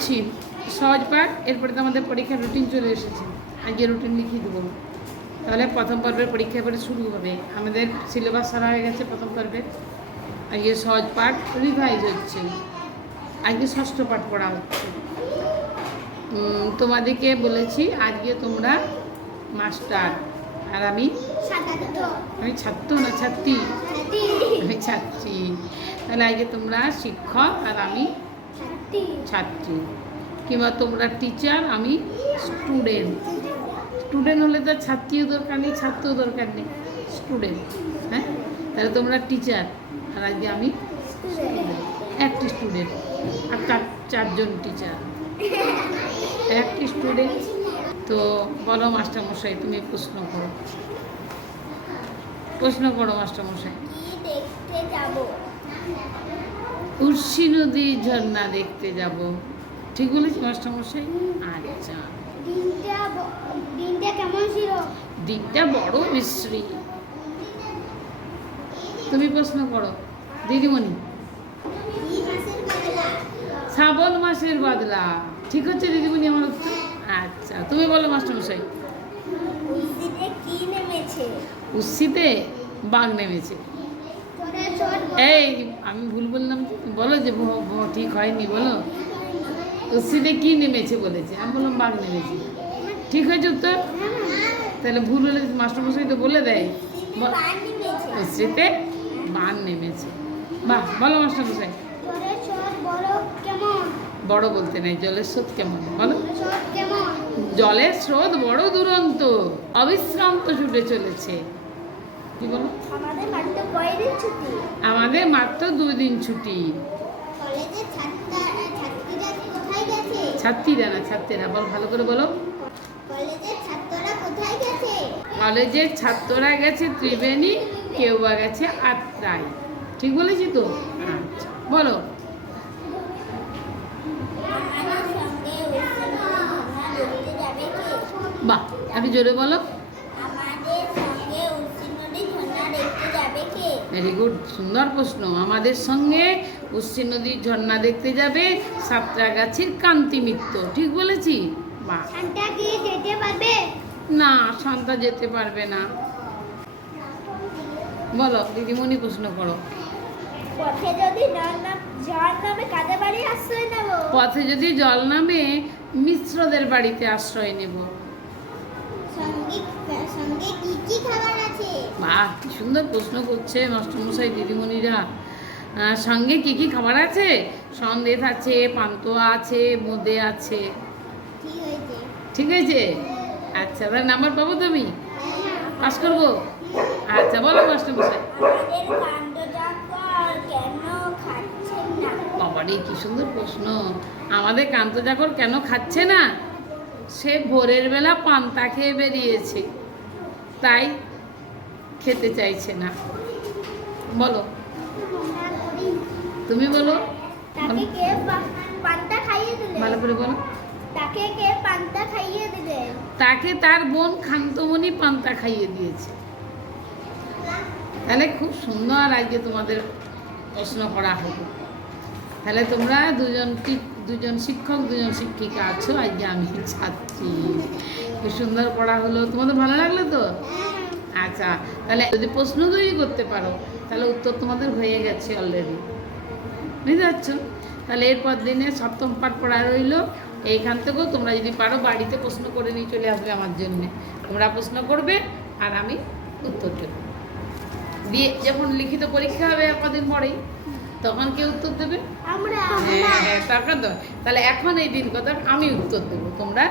বলছি সহজ পাঠ, এরপরে তো আমাদের পরীক্ষার রুটিন চলে এসেছে। আজকে রুটিন লিখিয়ে দেবো, তাহলে প্রথম পর্বের পরীক্ষা এবারে শুরু হবে। আমাদের সিলেবাস সারা হয়ে গেছে প্রথম পর্বের। আজকে সহজ পাঠ রিভাইজ হচ্ছে, আজকে ষষ্ঠ পাঠ পড়া হচ্ছে। তোমাদেরকে বলেছি আজকে তোমরা মাস্টার আর আমি ছাত্র না ছাত্রী, আমি ছাত্রী। তাহলে আজকে তোমরা শিক্ষক আর আমি ছাত্রী, কিংবা তোমরা টিচার আমি স্টুডেন্ট। স্টুডেন্ট হলে তো ছাত্রীও দরকার নেই, ছাত্রও দরকার নেই, স্টুডেন্ট। হ্যাঁ, তাহলে তোমরা টিচার আর আজকে আমি একটি স্টুডেন্ট, আর চারজন টিচার, একটি স্টুডেন্ট। তো বলো মাস্টারমশাই, তুমি প্রশ্ন করো, প্রশ্ন করো মাস্টারমশাই। উর্শী নদীর ঝর্ণা দেখতে যাব, ঠিক বলেছি মাস্টারমশাই? আচ্ছা, দিনটা কেমন ছিল? দিকটা বড় বিশ্রী। তুমি প্রশ্ন করো দিদিমণি। শ্রাবণ মাসের বাদলা, ঠিক হচ্ছে দিদিমণি আমার উত্তর। আচ্ছা, তুমি বলো মাস্টারমশাই। কি নেমেছে? উচ্ছিতে বাঘ নেমেছে। এই আমি ভুল বললাম, বলো যে ঠিক হয়নি, বলো। উচ্ছিতে কি নেমেছে বলেছে, আমি বললাম বাঘ নেমেছে। ঠিক হয়েছে উত্তর? তাহলে ভুল হলে মাস্টারমশাই তো বলে দেয়, উচ্ছিতে বান নেমেছে। বাহ, বলো মাস্টারমশাই। বড় বলতে নেই, জলের স্রোত কেমন বলো। জলের স্রোত বড় দুরন্ত, অবিশ্রান্ত ছুটে চলেছে। কি বলো? আমাদের মাত্র 2 দিন ছুটি। ছাত্রীরা না, ছাত্রীরা বল, ভালো করে বলো। কলেজের ছাত্ররা গেছে ত্রিবেণী, কেউ বা গেছে আত্রাই। ঠিক বলেছি তো? আচ্ছা, বলো। বাহ, একটু জোরে বলো। ভেরি গুড, সুন্দর প্রশ্ন। আমাদের সঙ্গে উর্শী নদীর ঝর্ণা দেখতে যাবে সাঁতরাগাছির কান্তি মিত্র। ঠিক বলেছি? বাহ। না, শান্তা যেতে পারবে না। বলো দিদিমণি, প্রশ্ন করো। পথে যদি জল নামে মিশ্রদের বাড়িতে আশ্রয় নেব। বাহ, কি সুন্দর প্রশ্ন করছে মাস্টারমশাই দিদিমণিরা। সঙ্গে কি কি খাবার আছে? সন্দেশ আছে, পান্তুয়া আছে, বোঁদে আছে। ঠিক হয়েছে? আচ্ছা, তাহলে নাম্বার পাবো তো, আমি পাস করবো? আচ্ছা, বলো মাস্টারমশাই। বাবারে, কি সুন্দর প্রশ্ন। আমাদের কান্তজাকর কেন খাচ্ছে না? সে ভোরের বেলা পান্তা খেয়ে বেরিয়েছে, তাই খেতে চাইছে না। বলো, তুমি বলো, ভালো করে বলো। তাকে তার বোন খান্তমণি পান্তা খাইয়ে দিয়েছে। তাহলে খুব সুন্দর আজকে তোমাদের প্রশ্ন করা হবে। তাহলে তোমরা দুজন শিক্ষক, 2জন শিক্ষিকা আছো, আজকে আমি ছাত্রী। খুব সুন্দর পড়া হলো, তোমাদের ভালো লাগলো তো? আচ্ছা, তাহলে যদি প্রশ্ন তৈরি করতে পারো তাহলে উত্তর তোমাদের হয়ে গেছে অলরেডি, বুঝতে পারছো? তাহলে এরপর দিনে সপ্তম পাঠ পড়া রইল। এইখান থেকেও তোমরা যদি পারো বাড়িতে প্রশ্ন করে নিয়ে চলে আসবে আমার জন্যে। তোমরা প্রশ্ন করবে আর আমি উত্তর দেবো। দিয়ে যখন লিখিত পরীক্ষা হবে কদিন পরেই, তখন কে উত্তর দেবে? হ্যাঁ, তারপর তো। তাহলে এখন এই দিন কথা আমি উত্তর দেবো, তোমরা